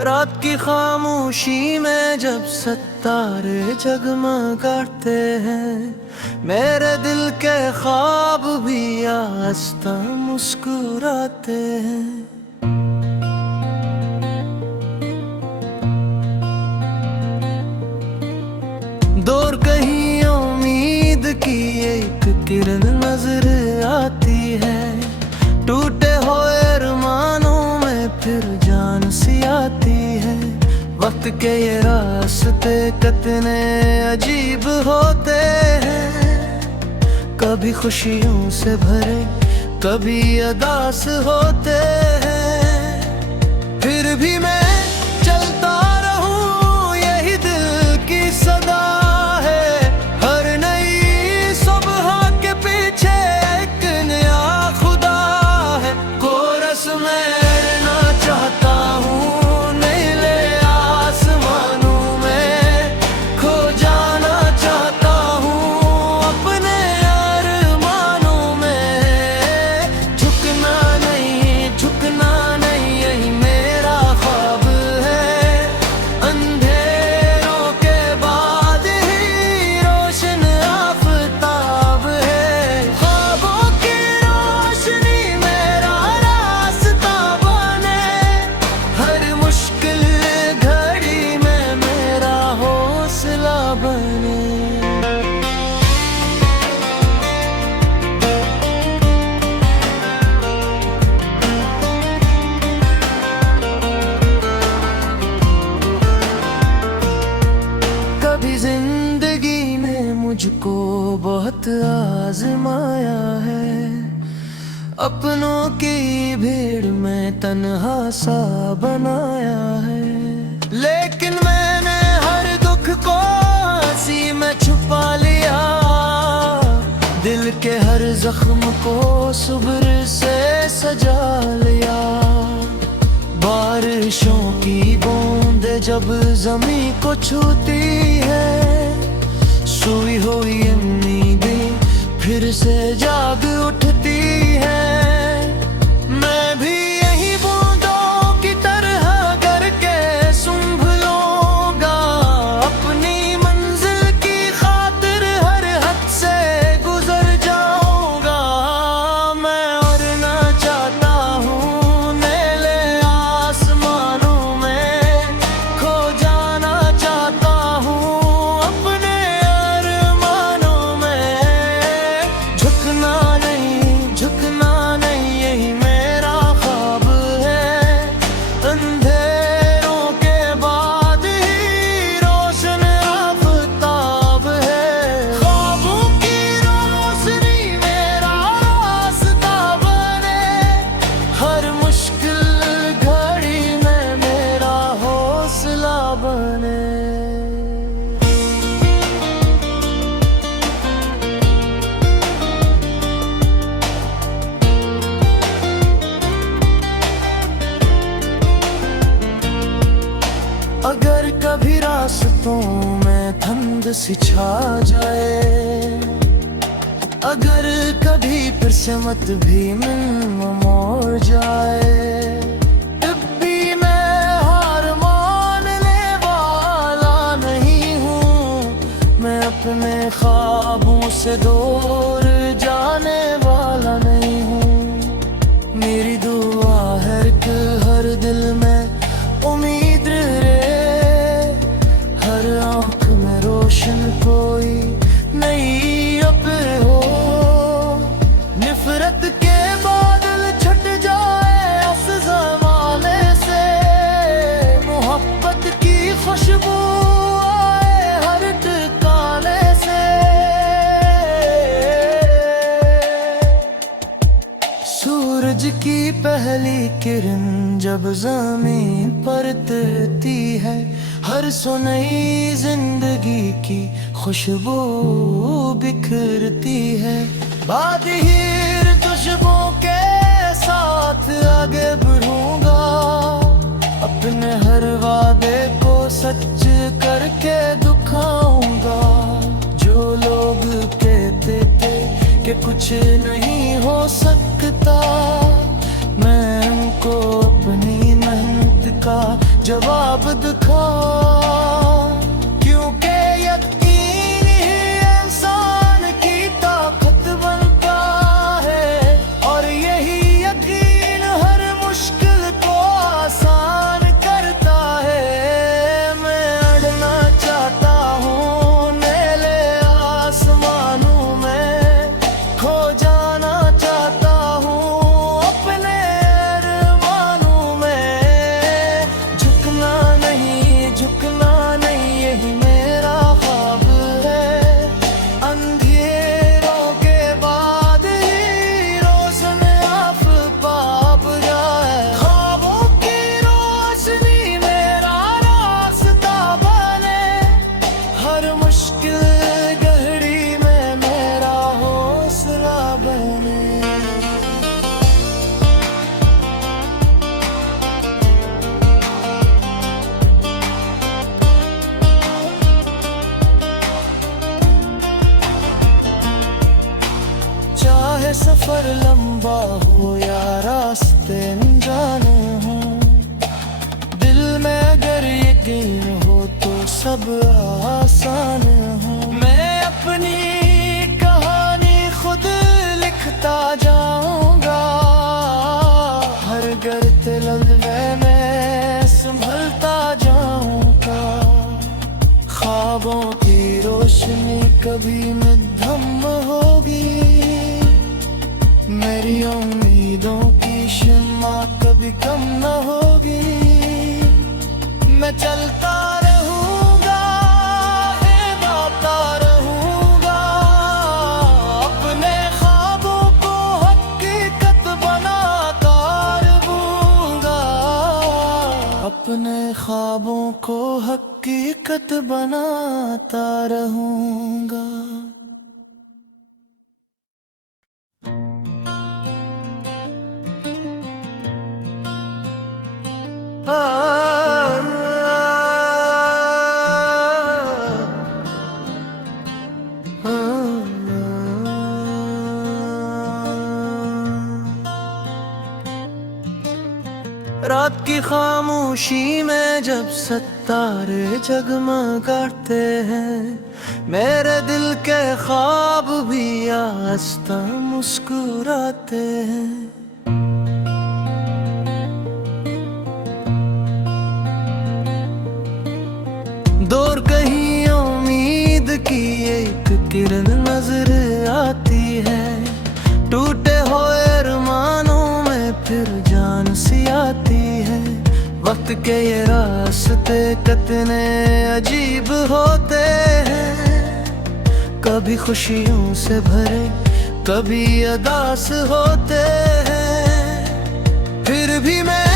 रात की खामोशी में जब सितारे जगमगाते हैं, मेरे दिल के ख्वाब भी आस्ता मुस्कुराते हैं। दूर कहीं उम्मीद की एक किरण नजर आती है, टूटे हुए अरमानों में फिर जान सी आती है। वक्त के ये रास्ते कितने अजीब होते हैं, कभी खुशियों से भरे कभी उदास होते हैं। फिर भी मैं चलता रहूं, यही दिल की सदा है। हर नई सुबह के पीछे एक नया खुदा है। कोरस में ना चाहता हूँ, नीले आसमानों में खो जाना चाहता हूँ। अपने अरमानों में झुकना नहीं, यही मेरा ख्वाब है। अंधेरों के बाद ही रोशन आफताब है। ख्वाबों की रोशनी मेरा रास्ता बने, हर मुश्किल घड़ी में मेरा हौसला बने। कभी जिंदगी ने मुझको बहुत आजमाया है, अपनों की भीड़ में तन्हा सा बनाया है। लेकिन मैंने हर दुख को हंसी में छुपा लिया, दिल के हर जख्म को सब्र से सजा लिया। बारिशों की बूंदें जब जमीन को छूती है, सोई हुई उम्मीदें फिर से जाग उठती हैं। मैं भी यही बूंदों की तरह करके संभलूंगा, अपनी मंजिल की खातिर हर हद से गुजर जाऊंगा। मैं और ना चाहता हूँ, नीले आसमानों में खो जाना चाहता हूँ। अपने अरमानों में झुकना नहीं, यही मेरा ख्वाब है। अंधेरों के बाद ही रोशन आफताब है। ख्वाबों की रोशनी मेरा रास्ता बने, हर मुश्किल घड़ी में मेरा हौसला बने। अगर कभी रास्तों में धुंध सी छा जाए, अगर कभी फिर से मत भी मिल मोड़ जाए, तब भी मैं हार मानने वाला नहीं हूँ। मैं अपने ख्वाबों से दूर जाने वाला नहीं हूँ। मेरी दुआ है कि हर दिल में उम्मीद रहे, हर आँख में रोशन कोई नई अब्र हो। नफरत के बादल छट जाए उस ज़माने से, मोहब्बत की खुशबू आए हर ठिकाने से। सूरज की पहली किरण जब ज़मीन पर उतरती है, हर सुनई जिंदगी की खुशबू बिखरती है। बादहीर खुशबू के साथ आगे बढ़ूंगा, अपने हर वादे को सच करके दिखाऊंगा। जो लोग कहते थे कि कुछ नहीं हो सकता, मैं उनको अपनी मेहनत का जवाब दिखा, क्योंकि यकीन ही इंसान की ताकत बनता है, और यही यकीन हर मुश्किल को आसान करता है। मैं अड़ना चाहता हूँ नीले आसमानों में, खो जाना चाहता हूँ अपने अरमानों में। झुकना नहीं यही मेरा ख्वाब है। अंधेरों के बाद ही रोशन आफताब जाए, ख्वाबों की रोशनी मेरा रास्ता बने, हर मुश्किल घड़ी में मेरा हौसला बने। चाहे सफर लंबा हो या रास्ते अनजाने हो, दिल में अगर यकीन हो तो सब आसान हो। मैं अपनी कहानी खुद लिखता जाऊंगा, हर गिरते लम्हे में संभलता जाऊंगा। ख्वाबों की रोशनी कभी मध्यम होगी, मेरी उम्मीदों की शम्मा कभी कम न होगी। मैं चलता रहूंगा, गाता रहूंगा, अपने ख्वाबों को हकीकत बनाता रहूंगा, अपने ख्वाबों को हकीकत बनाता रहूंगा। रात की खामोशी में जब सितारे जगमगाते हैं, मेरे दिल के ख्वाब भी आस्ता मुस्कुराते हैं। दूर कहीं उम्मीद की एक किरण नजर आती है, टूटे हुए अरमानों में फिर जान सी आती है। वक्त के ये रास्ते कितने अजीब होते हैं, कभी खुशियों से भरे कभी उदास होते हैं। फिर भी मैं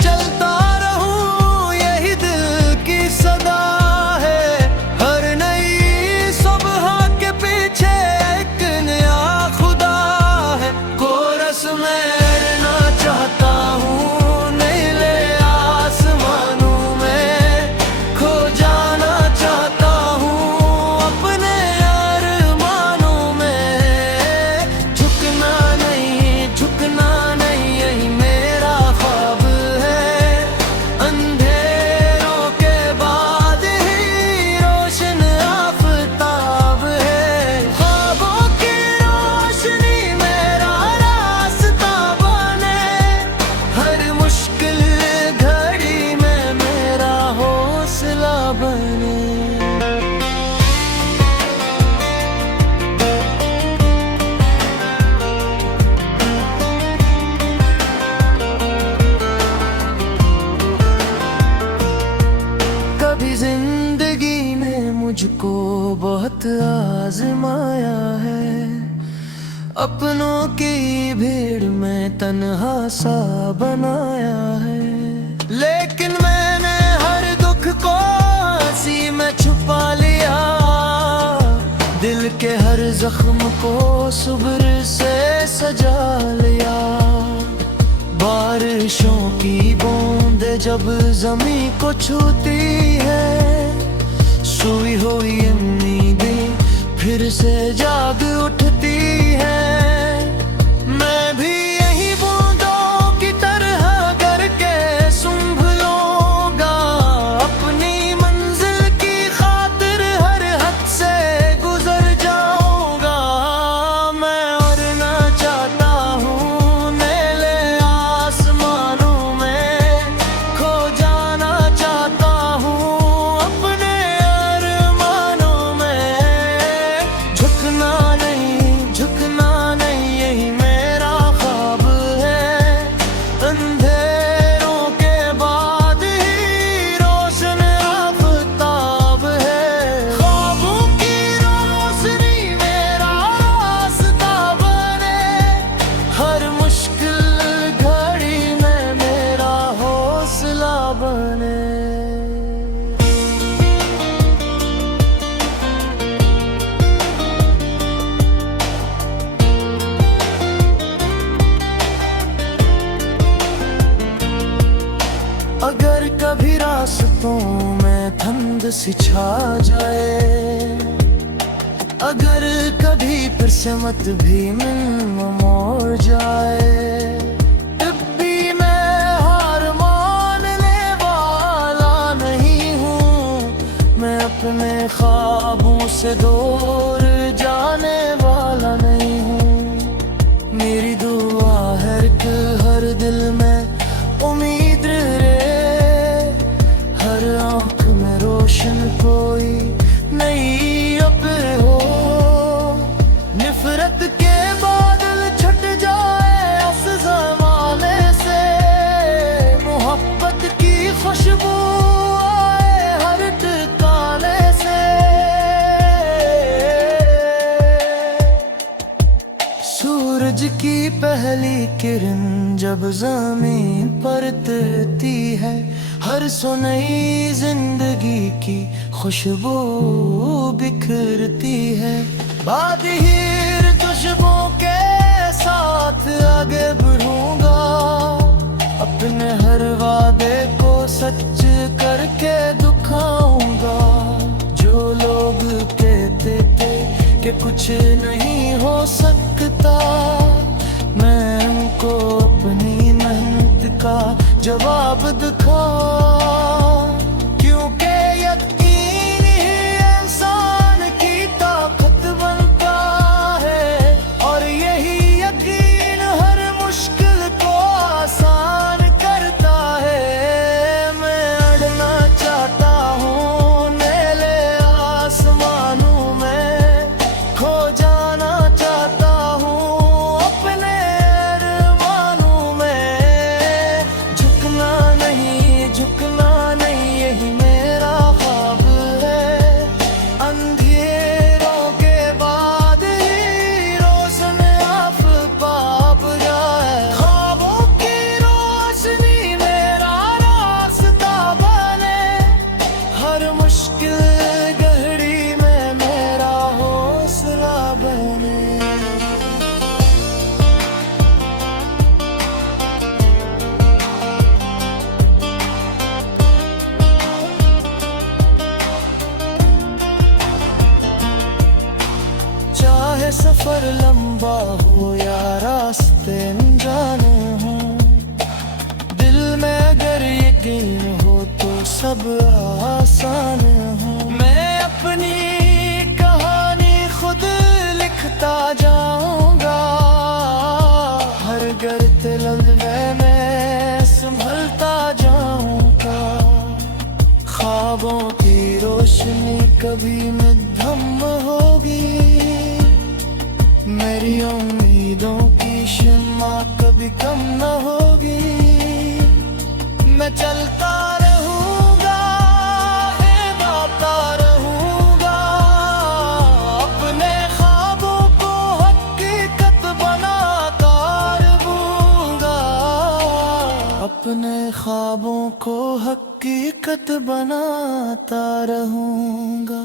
चलता रहूं, यही दिल की सदा है। हर नई सुबह के पीछे एक नया खुदा है। कोरस में अड़ना चाहता हूँ नीले आसमानों में, खो जाना चाहता हूँ अपने अरमानों में। झुकना नहीं यही मेरा ख्वाब है। अंधेरों के बाद ही रोशन आफताब है, ख्वाबों की रोशनी मेरा रास्ता बने, हर मुश्किल घड़ी में मेरा हौसला बने। कभी जिंदगी ने मुझको बहुत आजमाया है, अपनों की भीड़ में तन्हा सा बनाया है। लेकिन मैंने हर दुख को हंसी में छुपा लिया, दिल के हर जख्म को सब्र से सजा लिया। बारिशों की बूंदें जब जमीन को छूती है, सोई हुई उम्मीदें फिर से जाग उठती हैं। मैं भी यही बूंदों की तरह करके संभलूंगा, सी छा जाए। अगर कभी फिर से मत भी मिल मोड़ जाए, तब भी मैं हार मानने वाला नहीं हूँ। मैं अपने ख्वाबों से दूर जाने वाला नहीं हूँ। मेरी दुआ है कि हर दिल में उम्मीद रहे, हर आँख में रोशन कोई नई अब्र हो। नफरत के बादल छट जाए उस ज़माने से, मोहब्बत की खुशबू आए हर ठिकाने से। सूरज की पहली किरण जब ज़मीन पर उतरती है, हर सुनई जिंदगी की खुशबू बिखरती है। बादहीर खुशबू के साथ आगे बढ़ूंगा, अपने हर वादे को सच करके दिखाऊंगा। जो लोग कहते थे कि कुछ नहीं हो सकता, मैं उनको अपनी मेहनत का जवाब दिखा। क्योंकि यकीन ही इंसान की ताकत बनता है, और यही यकीन हर मुश्किल को आसान करता है। मैं अड़ना चाहता हूँ नीले आसमानों में, खो जाना चाहता हूँ अपने अरमानों में। झुकना नहीं यही मेरा ख्वाब है। अंधेरों के बाद ही रोशन आफताब जाए। ख्वाबों की रोशनी मेरा रास्ता बने, हर मुश्किल घड़ी में मेरा हौसला बने। चाहे सफर लंबा हो या रास्ते अनजाने हो, दिल में अगर यकीन हो तो सब आसान हो। मैं अपनी कहानी खुद लिखता जाऊंगा, हर गिरते लम्हे में संभलता जाऊंगा। ख्वाबों की रोशनी कभी मध्यम होगी, मेरी उम्मीदों की शम्मा कभी कम न होगी। मैं चलता रहूंगा, गाता रहूंगा, अपने ख्वाबों को हकीकत बनाता रहूंगा। अपने ख्वाबों को हकीकत बनाता रहूंगा।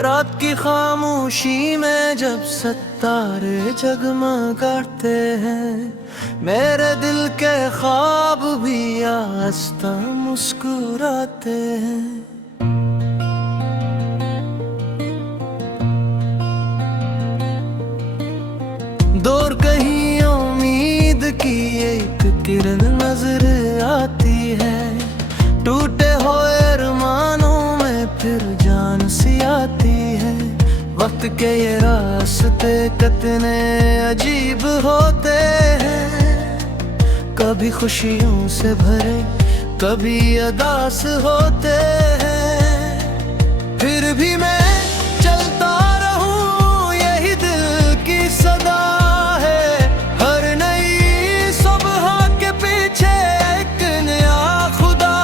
रात की खामोशी में जब सितारे जगमगाते हैं, मेरे दिल के ख्वाब भी आस्ता मुस्कुराते हैं। दूर कहीं उम्मीद की एक किरण नजर आती है, टूटे हुए अरमानों में फिर जान सी आती है। वक्त के ये रास्ते कितने अजीब होते हैं, कभी खुशियों से भरे कभी अदास होते हैं। फिर भी मैं चलता रहूं, यही दिल की सदा है। हर नई सुबह के पीछे एक नया खुदा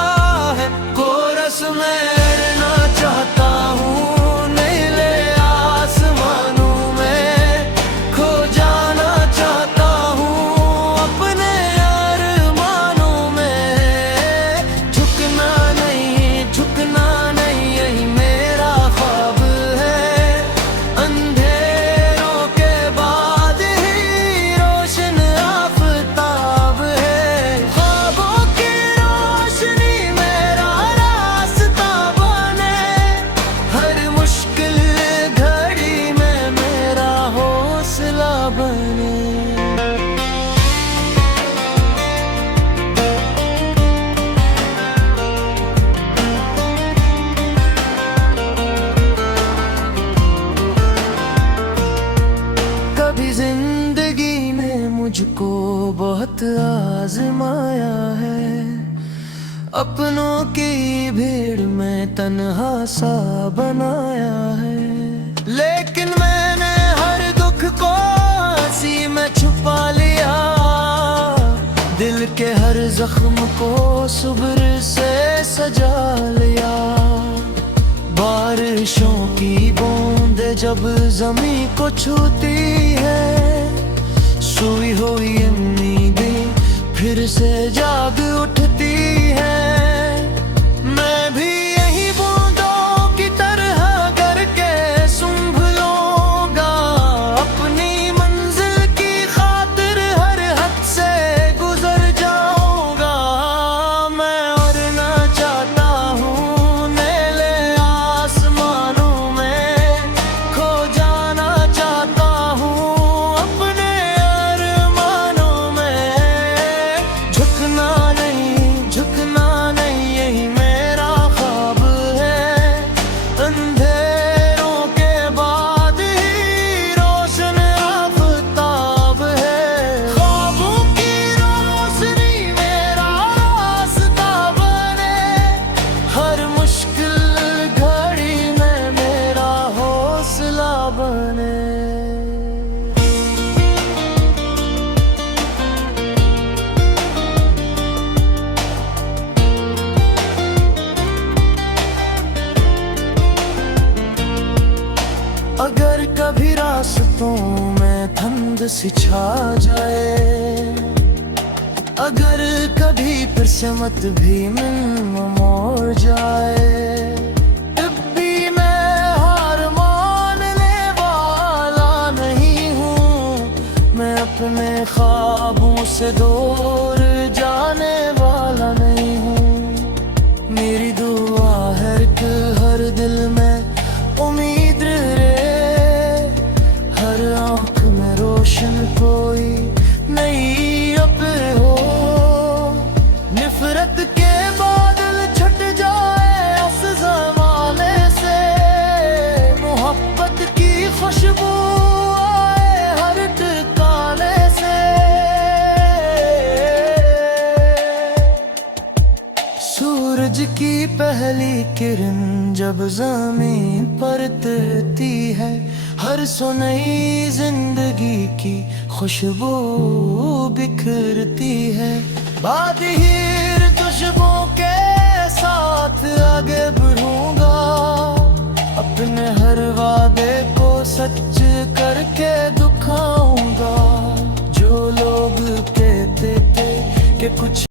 है। कोरस में अड़ना चाहता हूँ नीले आसमानों में, खो जाना चाहता हूँ बहुत आजमाया है, अपनों की भीड़ में तन्हा सा बनाया है। लेकिन मैंने हर दुख को हंसी में छुपा लिया, दिल के हर जख्म को सब्र से सजा लिया। बारिशों की बूंदें जब ज़मीं को छूती है, सोई हुई उम्मीदें फिर से जाग उठती है। मैं भी यही बूंदों की तरह गर के सूंघ लूंगा, अपनी मंजिल की खातिर हर हद से गुजर जाऊंगा। मैं और ना चाहता हूँ नीले आसमानों में खो जाना चाहता हूँ, अपने अरमानों में झुकना नहीं यही मेरा ख्वाब है। अंधेरों के बाद ही रोशन आफताब है, ख्वाबों की रोशनी मेरा रास्ता बने, हर मुश्किल घड़ी में मेरा हौसला बने। अगर कभी रास्तों में धुंध सी छा जाए, अगर कभी फिर से मत भी मोड़ जाए, तब भी मैं हार मानने वाला नहीं हूँ। मैं अपने ख्वाबों से दूर जाने वाला नहीं हूँ। मेरी दुआ है कि हर दिल में उम्मीद रहे, हर आँख में रोशन कोई नई अब हो। नफरत के बादल छट जाए उस ज़माने से, मोहब्बत की खुशबू आए हर ठिकाने से। सूरज की पहली किरण जब ज़मीन पर उतरती है, हर सुनई जिंदगी की खुशबू बिखरती है। बादहीर खुशबू के साथ आगे बढ़ूंगा, अपने हर वादे को सच करके दिखाऊंगा। जो लोग कहते थे कि कुछ